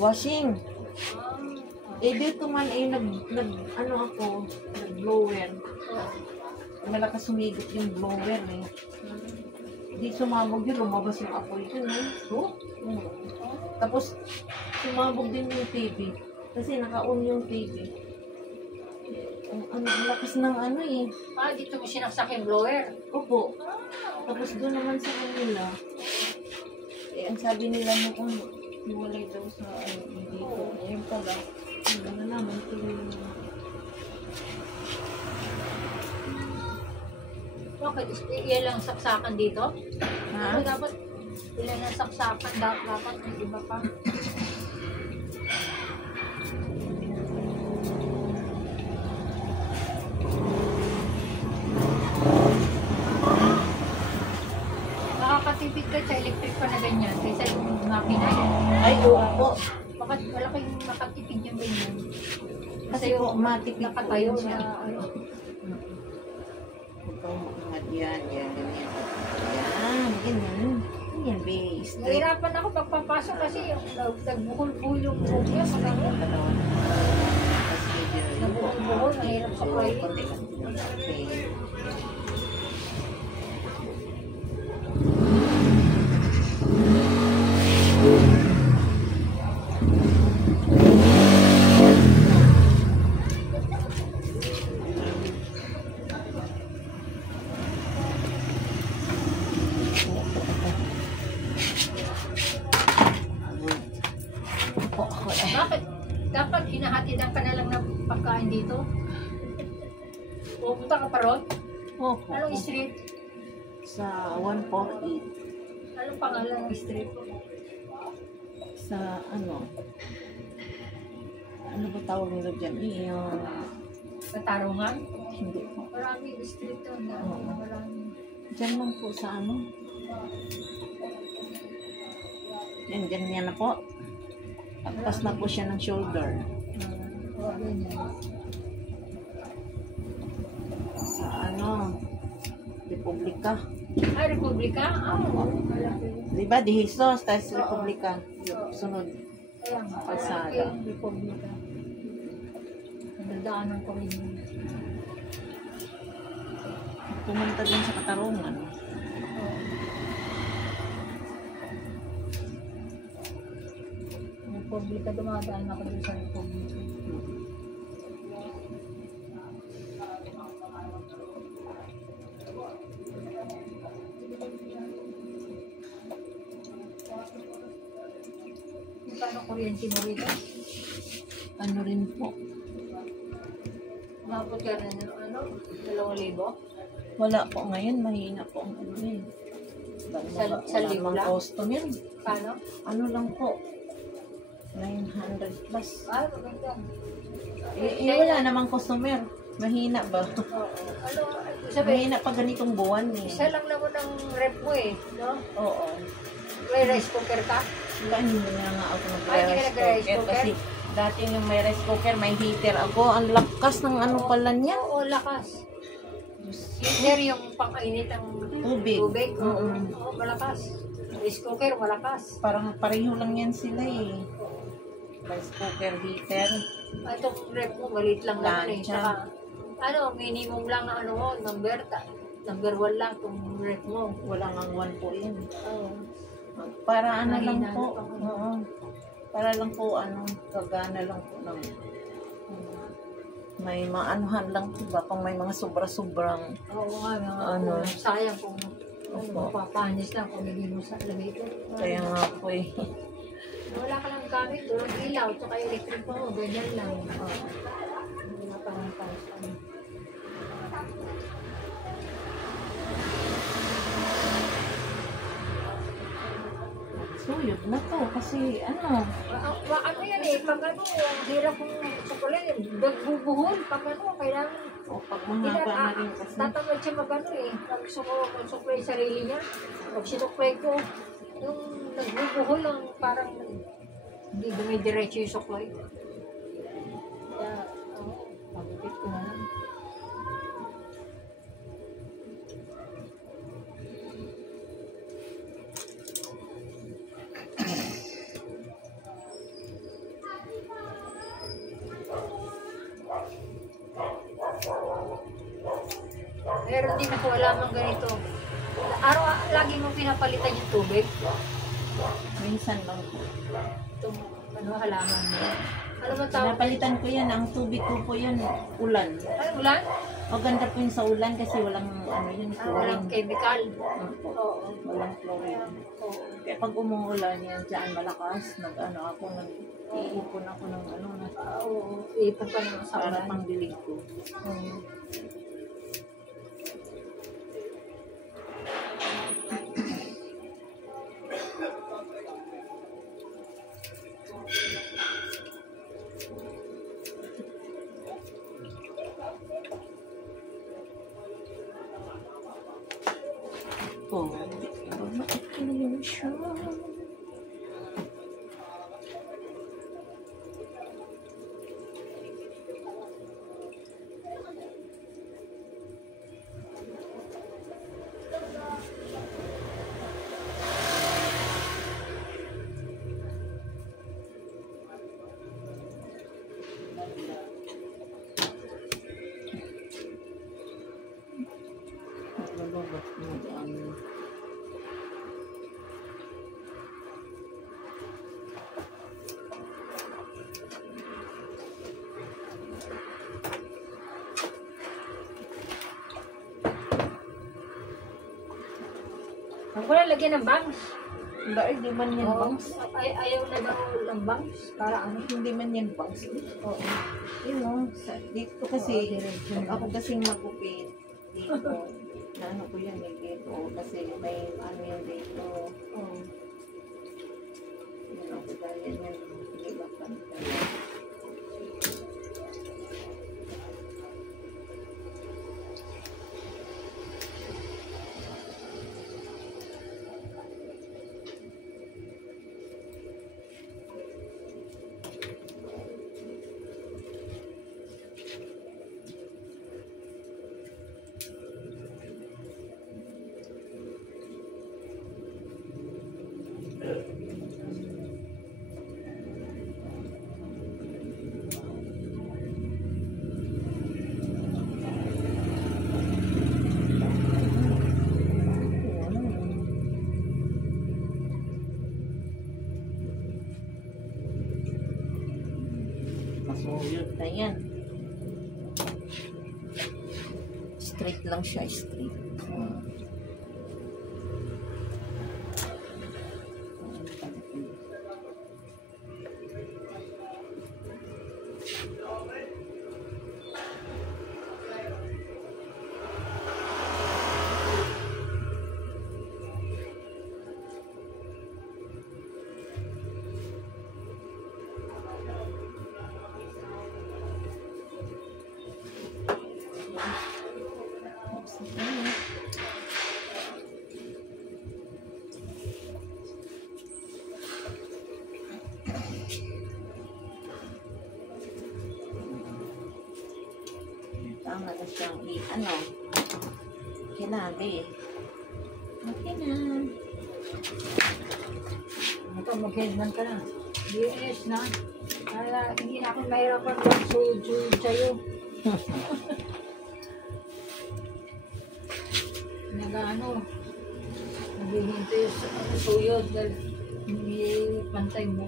Washing. Eh, dito man ay nag-blower. Malakas sumigit yung blower eh. Di sumabog yun, lumabas yung apoy yun eh. So, tapos, sumabog din yung TV. Kasi naka-on yung TV. Ang lakas ng eh. Dito mo sinaksak yung blower? Opo. Tapos doon naman sa kanila, eh, ang sabi nila mo kung hiwalay daw sa dito. Ayun pala. Ano naman ito yung... Bakit? Iyan lang saksakan dito? Ha? Dapat ilan na saksakan dapat may iba pa. Nakakatipid ka sa electric pa na ganyan kaysa yung makina yun. Ay, oo po. Bakit wala kayong makatipid yung ganyan? Kasi po, matipid po nakatayo siya. na Yan, ganyan. Yan, ganyan. Yan, base. Nahirapan ako pagpapasok kasi nagbuhol-buhol yung buhok niya sa kanya. Nagbuhol-buhol, nahirap sa play. Okay. Bakit? Dapat hinahatidan ka na lang ng pagkain dito? Pupunta ka pa ron? Opo. Anong street? Sa 148. Anong pangalan ng street? Sa ano ba tawag nila dyan? Yung... Katarungan? Hindi po. Maraming street doon. Maraming. Dyan lang po sa ano. Yan na po. Tapos na po siya ng shoulder. Sa ano, Republika. Republika? Diba, Di Jesus, tapos Republika. Sunod. Kalsada. Republika. Nadaanan ko rin yun. Pumunta din sa Katarungan. Republika, dumadaan ako dun sa Republika. Paano kuryente mo rito? Ano rin po. Mabot ka rin ng 2,000? Wala po ngayon, mahina po ang ano eh. Sa libo lang? Customer. Paano? Ano lang po, 900 plus. Maganda. Wala namang customer. Mahina ba? Oo. Mahina pa ganitong buwan eh. Isa lang naman ang rep mo eh, no? Oo. May rice cooker ka? Hindi na nga ako Hindi ka nag-rice nag-rice cooker. cooker? Kasi dati yung may rice cooker, may heater ako. Ang lakas ng ano pala niya. Oo, lakas. Heater yung pang-init ang Tubig. Oo, malakas. Rice cooker, malakas. Parang pareho lang yan sila eh. Rice cooker, heater. Itong rep mo, maliit lang naman eh. Plancha. Saka, minimum lang ang number 1 lang itong rep mo. Wala ngang 1 po yun. Oo. Para ano lang Mahina po. na pa. Oo. Para lang po, kagana lang po ng may maanuhan lang po ba? Pang may mga sobra-sobrang Oo nga, ano. sayang kung Opo. mapapanis lang kung hindi mo sa lagay ito. Kaya nga po eh. Wala ka lang gamit, walang ilaw, tsaka electric mo, ganyan lang. Wala pa lang tayo. Suyod na to kasi ano. Ano yan eh, pag ano, ang hirap kong chocolate, nagbubuhol, pag ano, kailangan, O pag mahaba na rin kasi. tatamad siya mag ano eh, pag suklay yung sarili niya, pag sinuklay ko, yung nagbubuhol lang, parang hindi dumidiretso yung suklay. Kaya, pagupit ko na lang. meron din ako alamang ganito. Lagi mo pinapalitan yung tubig. Minsan lang po. Itong halaman mo. Ano ba tawag? Napalitan ko yan. Ang tubig ko po yan, ulan. Ay, ulan? Maganda po yun sa ulan kasi walang yun, Walang chlorine. chemical. Opo. Oo. Walang chlorine. Oo. Kaya pag umuulan yan, dyan malakas, nag-iipon ako ng Oo. Ipon pa naman sa para ulan. pang dilig ko. Oo. Oh, bakit kaya siya? Naglulubat mo ang Huwag ko na lagyan ng bangs. dahil di man yan Oo. bangs. Ayaw na daw ng bangs. Para ano? Hindi man yan bangs. Oo. Yun o, dito kasi, ako kasing magupit dito. Ano ko yan eh, dito. Kasi may ano yan dito. Oo. Yun ako dahil yan. Hindi ba pantay. Masuyod na yan. Straight lang siya, straight. Tama na siyang ano, kinabi. Okay na. Ito, mag-headman ka na. Yes na. Kaya hindi na ako mahirapan mag-suyod sa'yo. Nag-ano, naghihintay sa suyod dahil hindi pantay mo.